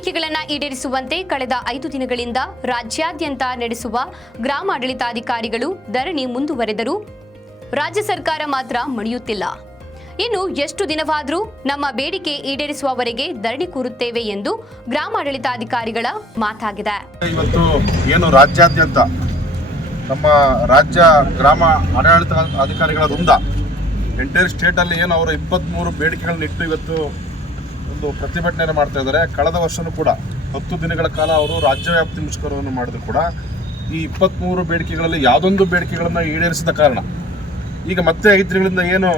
ಈಡೇರಿಸುವಂತೆ ಕಳೆದ ಐದು ದಿನಗಳಿಂದ ರಾಜ್ಯಾದ್ಯಂತ ನಡೆಸುವ ಗ್ರಾಮಾಡಳಿತಾಧಿಕಾರಿಗಳು ಧರಣಿ ಮುಂದುವರೆದರು ರಾಜ್ಯ ಸರ್ಕಾರ ಮಾತ್ರ ಮಣಿಯುತ್ತಿಲ್ಲ. ಇನ್ನು ಎಷ್ಟು ದಿನವಾದರೂ ನಮ್ಮ ಬೇಡಿಕೆ ಈಡೇರಿಸುವವರೆಗೆ ಧರಣಿ ಕೂರುತ್ತೇವೆ ಎಂದು ಗ್ರಾಮಾಡಳಿತಾಧಿಕಾರಿಗಳ ಮಾತಾಗಿದೆ. ಇವತ್ತು ಏನು ರಾಜ್ಯಾದ್ಯಂತ ನಮ್ಮ ರಾಜ್ಯ ಗ್ರಾಮ ಆಡಳಿತ ಅಧಿಕಾರಿಗಳ ವೃಂದ ಎಂಟೈರ್ ಸ್ಟೇಟಲ್ಲಿ ಏನು ಅವರು ಇಪ್ಪತ್ತ್ಮೂರು ಬೇಡಿಕೆಗಳನ್ನ ಇಟ್ಟು ಇವತ್ತು ಒಂದು ಪ್ರತಿಭಟನೆಯನ್ನು ಮಾಡ್ತಾ ಇದ್ದಾರೆ. ಕಳೆದ ವರ್ಷವೂ ಕೂಡ ಹತ್ತು ದಿನಗಳ ಕಾಲ ಅವರು ರಾಜ್ಯವ್ಯಾಪ್ತಿ ಮುಷ್ಕರವನ್ನು ಮಾಡಿದ್ರು ಕೂಡ. ಈ ಇಪ್ಪತ್ತ್ಮೂರು ಬೇಡಿಕೆಗಳಲ್ಲಿ ಯಾವುದೊಂದು ಬೇಡಿಕೆಗಳನ್ನು ಈಡೇರಿಸಿದ ಕಾರಣ ಈಗ ಮತ್ತೆ ಐದು ದಿನಗಳಿಂದ ಏನು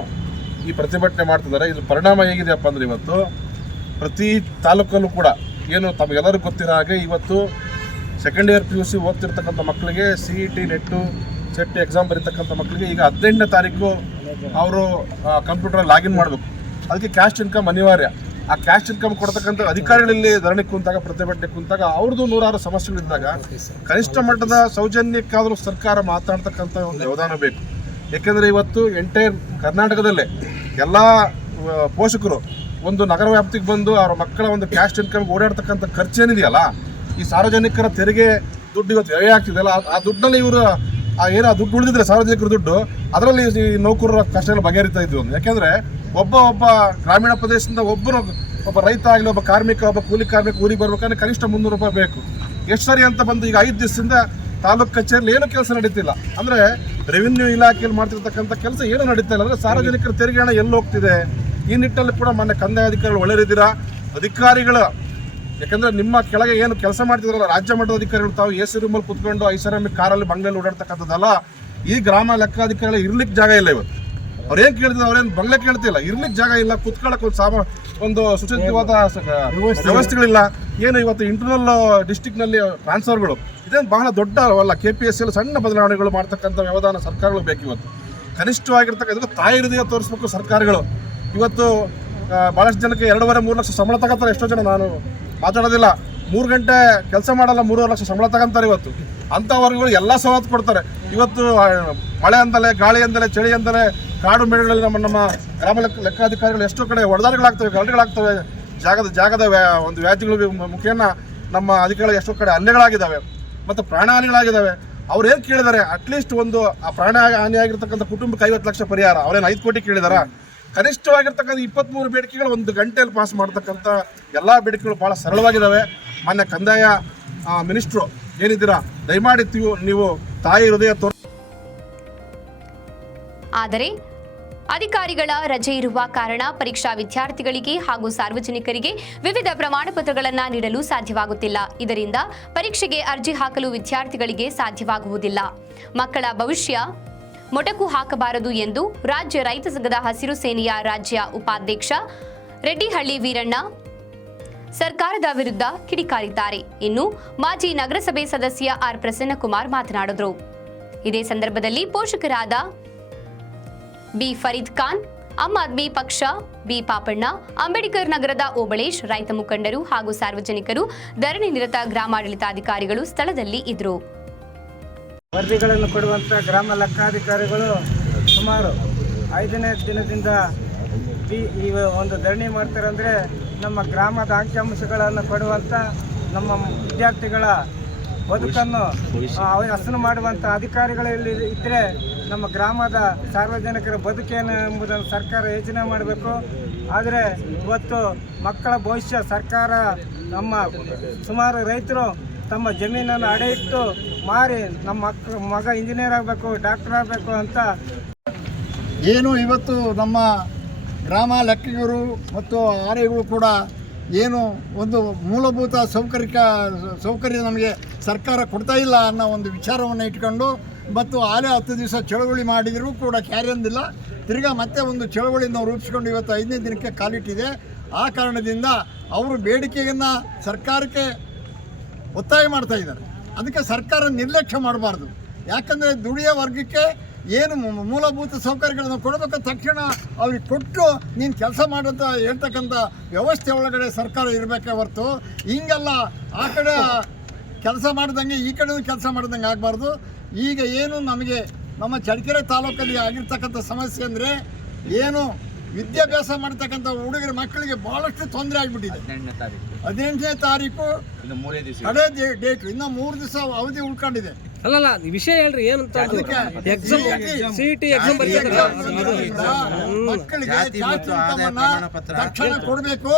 ಈ ಪ್ರತಿಭಟನೆ ಮಾಡ್ತಿದ್ದಾರೆ ಇದು ಪರಿಣಾಮ ಹೇಗಿದೆಯಪ್ಪ ಅಂದರೆ ಇವತ್ತು ಪ್ರತಿ ತಾಲೂಕಲ್ಲೂ ಕೂಡ ಏನು ತಮಗೆಲ್ಲರಿಗೂ ಗೊತ್ತಿರೋ ಹಾಗೆ ಇವತ್ತು second year P U C ಓದ್ತಿರ್ತಕ್ಕಂಥ ಮಕ್ಕಳಿಗೆ C E T net set exam ಬರೀತಕ್ಕಂಥ ಮಕ್ಕಳಿಗೆ ಈಗ ಹದಿನೆಂಟನೇ ತಾರೀಕು ಅವರು ಕಂಪ್ಯೂಟರ್ ಲಾಗಿನ್ ಮಾಡಬೇಕು. ಅದಕ್ಕೆ ಕ್ಯಾಶ್ ಇನ್ಕಮ್ ಅನಿವಾರ್ಯ. ಆ ಕ್ಯಾಶ್ ಇನ್ಕಮ್ ಕೊಡ್ತಕ್ಕಂಥ ಅಧಿಕಾರಿಗಳಲ್ಲಿ ಧರಣಿ ಕುಂತಾಗ ಪ್ರತಿಭಟನೆ ಕುಂತಾಗ ಅವ್ರದ್ದು ನೂರಾರು ಸಮಸ್ಯೆಗಳಿದ್ದಾಗ ಕನಿಷ್ಠ ಮಟ್ಟದ ಸೌಜನ್ಯಕ್ಕಾದರೂ ಸರ್ಕಾರ ಮಾತಾಡ್ತಕ್ಕಂಥ ಒಂದು ವ್ಯವಧಾನ ಬೇಕು. ಯಾಕೆಂದರೆ ಇವತ್ತು ಎಂಟೈರ್ ಕರ್ನಾಟಕದಲ್ಲೇ ಎಲ್ಲ ಪೋಷಕರು ಒಂದು ನಗರ ವ್ಯಾಪ್ತಿಗೆ ಬಂದು ಅವರ ಮಕ್ಕಳ ಒಂದು ಕ್ಯಾಶ್ ಇನ್ಕಮ್ ಓಡಾಡ್ತಕ್ಕಂಥ ಖರ್ಚೇನಿದೆಯಲ್ಲ ಈ ಸಾರ್ವಜನಿಕರ ತೆರಿಗೆ ದುಡ್ಡು ಇವತ್ತು ವ್ಯಯ ಆಗ್ತಿದೆಯಲ್ಲ ಆ- ಆ ದುಡ್ಡಲ್ಲಿ ಇವರು ಆ ಏನು ಆ ದುಡ್ಡು ಉಳಿದಿದ್ರೆ ಸಾರ್ವಜನಿಕರ ದುಡ್ಡು ಅದರಲ್ಲಿ ಈ ನೌಕರರ ಕಷ್ಟಗಳು ಬಗೆಹರಿತಾ ಇದ್ವಿ ಒಂದು. ಯಾಕೆಂದರೆ ಒಬ್ಬ ಒಬ್ಬ ಗ್ರಾಮೀಣ ಪ್ರದೇಶದಿಂದ ಒಬ್ಬರು ಒಬ್ಬ ರೈತ ಆಗಲಿ ಒಬ್ಬ ಕಾರ್ಮಿಕ, ಒಬ್ಬ ಕೂಲಿ ಕಾರ್ಮಿಕ ಊರಿಗೆ ಬರ್ಬೇಕಂದ್ರೆ ಕನಿಷ್ಠ ಮುನ್ನೂರು ರೂಪಾಯಿ ಬೇಕು. ಎಷ್ಟು ಸರಿ ಅಂತ ಬಂದು ಈಗ ಐದು ದಿವಸದಿಂದ ತಾಲೂಕು ಕಚೇರಿಯಲ್ಲಿ ಏನು ಕೆಲಸ ನಡೀತಿಲ್ಲ. ಅಂದರೆ ರೆವಿನ್ಯೂ ಇಲಾಖೆಯಲ್ಲಿ ಮಾಡ್ತಿರ್ತಕ್ಕಂಥ ಕೆಲಸ ಏನು ನಡೀತಾ ಇಲ್ಲ. ಅಂದರೆ ಸಾರ್ವಜನಿಕರ ತೆರಿಗೆ ಹಣ ಎಲ್ಲಿ ಹೋಗ್ತಿದೆ? ಈ ನಿಟ್ಟಲ್ಲಿ ಕೂಡ ಮೊನ್ನೆ ಕಂದಾಯ ಅಧಿಕಾರಿಗಳು ಒಳ್ಳೆಯದಿದ್ದೀರಾ ಅಧಿಕಾರಿಗಳ, ಯಾಕಂದರೆ ನಿಮ್ಮ ಕೆಳಗೆ ಏನು ಕೆಲಸ ಮಾಡ್ತಿದ್ರಲ್ಲ, ರಾಜ್ಯ ಮಟ್ಟದ ಅಧಿಕಾರಿಗಳು ತಾವು ಎ ಸಿ ರೂಮಲ್ಲಿ ಕುತ್ಕೊಂಡು ಐಷಾರಾಮಿ ಕಾರಲ್ಲಿ ಬಂಗ್ಲೆಯಲ್ಲಿ ಓಡಾಡ್ತಕ್ಕಂಥದ್ದಲ್ಲ, ಈ ಗ್ರಾಮ ಲೆಕ್ಕಾಧಿಕಾರಿಗಳು ಇರ್ಲಿಕ್ಕೆ ಜಾಗ ಇಲ್ಲ ಇವತ್ತು. ಅವ್ರೇನು ಕೇಳ್ತಿದ್ರು ಅವ್ರೇನು ಬಂಗ್ಲೆ ಕೇಳ್ತಿಲ್ಲ. ಇರ್ಲಿಕ್ಕೆ ಜಾಗ ಇಲ್ಲ ಕುತ್ಕೊಳ್ಳೋಕೆ ಒಂದು ಸಾಮ ಒಂದು ಸುಸಜ್ಜಿತವಾದ ವ್ಯವಸ್ಥೆಗಳಿಲ್ಲ. ಏನು ಇವತ್ತು ಇಂಟರ್ನಲ್ ಡಿಸ್ಟಿಕ್ನಲ್ಲಿ ಟ್ರಾನ್ಸ್ಫರ್ಗಳು ಇದೇನು ಬಹಳ ದೊಡ್ಡ ಅಲ್ಲ ಕೆ ಪಿ ಎಸ್ ಸಿ ಸಣ್ಣ ಬದಲಾವಣೆಗಳು ಮಾಡ್ತಕ್ಕಂಥ ವ್ಯವಧಾನ ಸರ್ಕಾರಗಳು ಬೇಕು ಇವತ್ತು. ಕನಿಷ್ಠವಾಗಿರ್ತಕ್ಕ ಇದಕ್ಕೆ ತಾಯಿ ಹೃದಯ ತೋರಿಸ್ಬೇಕು ಸರ್ಕಾರಗಳು. ಇವತ್ತು ಭಾಳಷ್ಟು ಜನಕ್ಕೆ ಎರಡೂವರೆ ಮೂರು ಲಕ್ಷ ಸಂಬಳ ತಗೋತಾರೆ ಎಷ್ಟೋ ಜನ. ನಾನು ಮಾತಾಡೋದಿಲ್ಲ. ಮೂರು ಗಂಟೆ ಕೆಲಸ ಮಾಡಲ್ಲ ಮೂರುವರೆ ಲಕ್ಷ ಸಂಬಳ ತಗೊಂತಾರೆ ಇವತ್ತು. ಅಂಥ ವರ್ಗಗಳು ಎಲ್ಲ ಸವಲತ್ತು ಕೊಡ್ತಾರೆ. ಇವತ್ತು ಮಳೆ ಅಂದಲೆ, ಗಾಳಿ ಅಂದಲೆ, ಚಳಿ ಅಂದರೆ ಕಾಡು ಮೇಡುಗಳಲ್ಲಿ ನಮ್ಮ ನಮ್ಮ ಗ್ರಾಮ ಲೆಕ್ಕ, ಲೆಕ್ಕಾಧಿಕಾರಿಗಳು ಎಷ್ಟೋ ಕಡೆ ಒಡೆದಾಟಗಳಾಗ್ತವೆ ಗಲ್ಲಿಗಳಾಗ್ತವೆ ಜಾಗದ ಜಾಗದ ಒಂದು ವ್ಯಾಧಿಗಳು ಮುಖೇನ ನಮ್ಮ ಅಧಿಕಾರಿಗಳು ಎಷ್ಟೋ ಕಡೆ ಹಲ್ಲೆಗಳಾಗಿದ್ದಾವೆ ಮತ್ತು ಪ್ರಾಣಹಾನಿಗಳಾಗಿದ್ದಾವೆ. ಅವ್ರು ಏನು ಕೇಳಿದ್ದಾರೆ ಅಟ್ಲೀಸ್ಟ್ ಒಂದು, ಆ ಪ್ರಾಣ ಹಾನಿಯಾಗಿರ್ತಕ್ಕಂಥ ಕುಟುಂಬಕ್ಕೆ ಐವತ್ತು ಲಕ್ಷ ಪರಿಹಾರ. ಅವರೇನು ಐದು ಕೋಟಿ ಕೇಳಿದಾರ? ಕನಿಷ್ಠವಾಗಿರ್ತಕ್ಕಂಥ ಇಪ್ಪತ್ತ್ಮೂರು ಬೇಡಿಕೆಗಳು ಒಂದು ಗಂಟೆಯಲ್ಲಿ ಪಾಸ್ ಮಾಡ್ತಕ್ಕಂಥ ಎಲ್ಲ ಬೇಡಿಕೆಗಳು ಭಾಳ ಸರಳವಾಗಿದ್ದಾವೆ. ಮಾನ್ಯ ಕಂದಾಯ ಮಿನಿಸ್ಟ್ರು ಏನಿದ್ದೀರಾ? ದಯಮಾಡಿ ನೀವು ತಾಯಿ ಹೃದಯ ತೋರ್ ಆದರೆ ಅಧಿಕಾರಿಗಳ ರಜೆ ಇರುವ ಕಾರಣ ಪರೀಕ್ಷಾ ವಿದ್ಯಾರ್ಥಿಗಳಿಗೆ ಹಾಗೂ ಸಾರ್ವಜನಿಕರಿಗೆ ವಿವಿಧ ಪ್ರಮಾಣ ಪತ್ರಗಳನ್ನು ನೀಡಲು ಸಾಧ್ಯವಾಗುತ್ತಿಲ್ಲ. ಇದರಿಂದ ಪರೀಕ್ಷೆಗೆ ಅರ್ಜಿ ಹಾಕಲು ವಿದ್ಯಾರ್ಥಿಗಳಿಗೆ ಸಾಧ್ಯವಾಗುವುದಿಲ್ಲ. ಮಕ್ಕಳ ಭವಿಷ್ಯ ಮೊಟಕು ಹಾಕಬಾರದು ಎಂದು ರಾಜ್ಯ ರೈತ ಸಂಘದ ಹಸಿರು ಸೇನೆಯ ರಾಜ್ಯ ಉಪಾಧ್ಯಕ್ಷ ರೆಡ್ಡಿಹಳ್ಳಿ ವೀರಣ್ಣ ಸರ್ಕಾರದ ವಿರುದ್ಧ ಕಿಡಿಕಾರಿದ್ದಾರೆ. ಇನ್ನು ಮಾಜಿ ನಗರಸಭೆ ಸದಸ್ಯ ಆರ್ ಪ್ರಸನ್ನಕುಮಾರ್ ಮಾತನಾಡಿದರು. ಇದೇ ಸಂದರ್ಭದಲ್ಲಿ ಪೋಷಕರಾದ ಬಿ ಫರೀದ್ ಖಾನ್, ಆಮ್ ಆದ್ಮಿ ಪಕ್ಷ, ಬಿ ಪಾಪಣ್ಣ, ಅಂಬೇಡ್ಕರ್ ನಗರದ ಓಬಳೇಶ್, ರೈತ ಮುಖಂಡರು ಹಾಗೂ ಸಾರ್ವಜನಿಕರು ಧರಣಿ ನಿರತ ಗ್ರಾಮಾಡಳಿತಾಧಿಕಾರಿಗಳು ಸ್ಥಳದಲ್ಲಿ ಇದ್ದರು ವರದಿಗಳನ್ನು ಕೊಡುವಂಥ ಗ್ರಾಮ ಲೆಕ್ಕಾಧಿಕಾರಿಗಳು ಸುಮಾರು ಐದನೇ ದಿನದಿಂದ ಈ ಒಂದು ಧರಣಿ ಮಾಡ್ತಾರೆ ಅಂದರೆ ನಮ್ಮ ಗ್ರಾಮದ ಅಂಕಿಅಂಶಗಳನ್ನು ಕೊಡುವಂಥ ನಮ್ಮ ವಿದ್ಯಾರ್ಥಿಗಳ ಬದುಕನ್ನು ಹಸನು ಮಾಡುವಂಥ ಅಧಿಕಾರಿಗಳಲ್ಲಿ ಇದ್ದರೆ ನಮ್ಮ ಗ್ರಾಮದ ಸಾರ್ವಜನಿಕರ ಬದುಕೇನು ಎಂಬುದನ್ನು ಸರ್ಕಾರ ಯೋಚನೆ ಮಾಡಬೇಕು. ಆದರೆ ಇವತ್ತು ಮಕ್ಕಳ ಭವಿಷ್ಯ ಸರ್ಕಾರ ನಮ್ಮ ಸುಮಾರು ರೈತರು ತಮ್ಮ ಜಮೀನನ್ನು ಅಡೆ ಇಟ್ಟು ಮಾರಿ ನಮ್ಮ ಮಕ್ಕ ಮಗ ಇಂಜಿನಿಯರ್ ಆಗಬೇಕು, ಡಾಕ್ಟರ್ ಆಗಬೇಕು ಅಂತ ಏನು ಇವತ್ತು ನಮ್ಮ ಗ್ರಾಮ ಲೆಕ್ಕಿಗರು ಮತ್ತು ಆರ್ಯಗಳು ಕೂಡ ಏನು ಒಂದು ಮೂಲಭೂತ ಸೌಕರ್ಯ ಸೌಕರ್ಯ ನಮಗೆ ಸರ್ಕಾರ ಕೊಡ್ತಾ ಇಲ್ಲ ಅನ್ನೋ ಒಂದು ವಿಚಾರವನ್ನು ಇಟ್ಕೊಂಡು ಮತ್ತು ಆಲೆ ಹತ್ತು ದಿವಸ ಚಳವಳಿ ಮಾಡಿದರೂ ಕೂಡ ಕ್ಯಾರಿಯಂದಿಲ್ಲ ತಿರ್ಗಾ ಮತ್ತೆ ಒಂದು ಚಳವಳಿಯನ್ನು ರೂಪಿಸ್ಕೊಂಡು ಇವತ್ತು ಐದನೇ ದಿನಕ್ಕೆ ಕಾಲಿಟ್ಟಿದೆ. ಆ ಕಾರಣದಿಂದ ಅವರು ಬೇಡಿಕೆಯನ್ನು ಸರ್ಕಾರಕ್ಕೆ ಒತ್ತಾಯ ಮಾಡ್ತಾ ಇದ್ದಾರೆ. ಅದಕ್ಕೆ ಸರ್ಕಾರ ನಿರ್ಲಕ್ಷ್ಯ ಮಾಡಬಾರ್ದು. ಯಾಕಂದರೆ ದುಡಿಯ ವರ್ಗಕ್ಕೆ ಏನು ಮೂಲಭೂತ ಸೌಕರ್ಯಗಳನ್ನು ಕೊಡಬೇಕು ತಕ್ಷಣ ಅವ್ರಿಗೆ ಕೊಟ್ಟು ನೀನು ಕೆಲಸ ಮಾಡಂತ ಹೇಳ್ತಕ್ಕಂಥ ವ್ಯವಸ್ಥೆ ಒಳಗಡೆ ಸರ್ಕಾರ ಇರಬೇಕೇ ಹೊರತು. ಹಿಂಗೆಲ್ಲ ಆ ಕಡೆ ಕೆಲಸ ಮಾಡ್ದಂಗೆ ಈ ಕಡೆ ಕೆಲಸ ಮಾಡ್ದಂಗೆ ಆಗಬಾರ್ದು. ಈಗ ಏನು ನಮಗೆ ನಮ್ಮ ಚಳ್ಳಕೆರೆ ತಾಲೂಕಲ್ಲಿ ಆಗಿರ್ತಕ್ಕಂಥ ಸಮಸ್ಯೆ ಅಂದರೆ ಏನು ವಿದ್ಯಾಭ್ಯಾಸ ಮಾಡ್ತಕ್ಕಂಥ ಹುಡುಗರ ಮಕ್ಕಳಿಗೆ ಭಾಳಷ್ಟು ತೊಂದರೆ ಆಗಿಬಿಟ್ಟಿದೆ. ಹದಿನೆಂಟನೇ ತಾರೀಕು. ಕಡೆ ಡೇಟ್ ಇನ್ನೂ ಮೂರು ದಿವಸ ಅವಧಿ ಉಳ್ಕೊಂಡಿದೆ. ಅಲ್ಲಲ್ಲ ವಿಷಯ ಹೇಳ್ರಿ ಏನಂತ ಎಕ್ಸಾಮ್ ಸಿ ಟಿ ಎಕ್ಸಾಮ್ ತಕ್ಷಣ ಕೊಡಬೇಕು.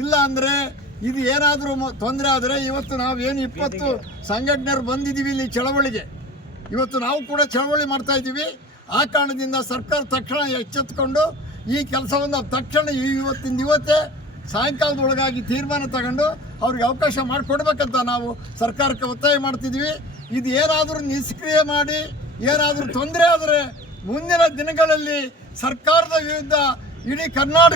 ಇಲ್ಲ ಅಂದ್ರೆ ಇದು ಏನಾದರೂ ತೊಂದರೆ ಆದರೆ ಇವತ್ತು ನಾವು ಏನು ಇಪ್ಪತ್ತು ಸಂಘಟನೆಯರು ಬಂದಿದ್ದೀವಿ ಇಲ್ಲಿ ಚಳವಳಿಗೆ. ಇವತ್ತು ನಾವು ಕೂಡ ಚಳವಳಿ ಮಾಡ್ತಾ ಇದ್ದೀವಿ. ಆ ಕಾರಣದಿಂದ ಸರ್ಕಾರ ತಕ್ಷಣ ಎಚ್ಚೆತ್ಕೊಂಡು ಈ ಕೆಲಸವನ್ನು ತಕ್ಷಣ ಇವತ್ತಿಂದ ಇವತ್ತಿನ ಇವತ್ತೇ ಸಾಯಂಕಾಲದೊಳಗಾಗಿ ತೀರ್ಮಾನ ತಗೊಂಡು ಅವ್ರಿಗೆ ಅವಕಾಶ ಮಾಡಿಕೊಡ್ಬೇಕಂತ ನಾವು ಸರ್ಕಾರಕ್ಕೆ ಒತ್ತಾಯ ಮಾಡ್ತಿದ್ವಿ ಇದು ಏನಾದರೂ ನಿಷ್ಕ್ರಿಯ ಮಾಡಿ, ಏನಾದರೂ ತೊಂದರೆ ಆದರೆ ಮುಂದಿನ ದಿನಗಳಲ್ಲಿ ಸರ್ಕಾರದ ವಿರುದ್ಧ ಇಡೀ ಕರ್ನಾಟಕ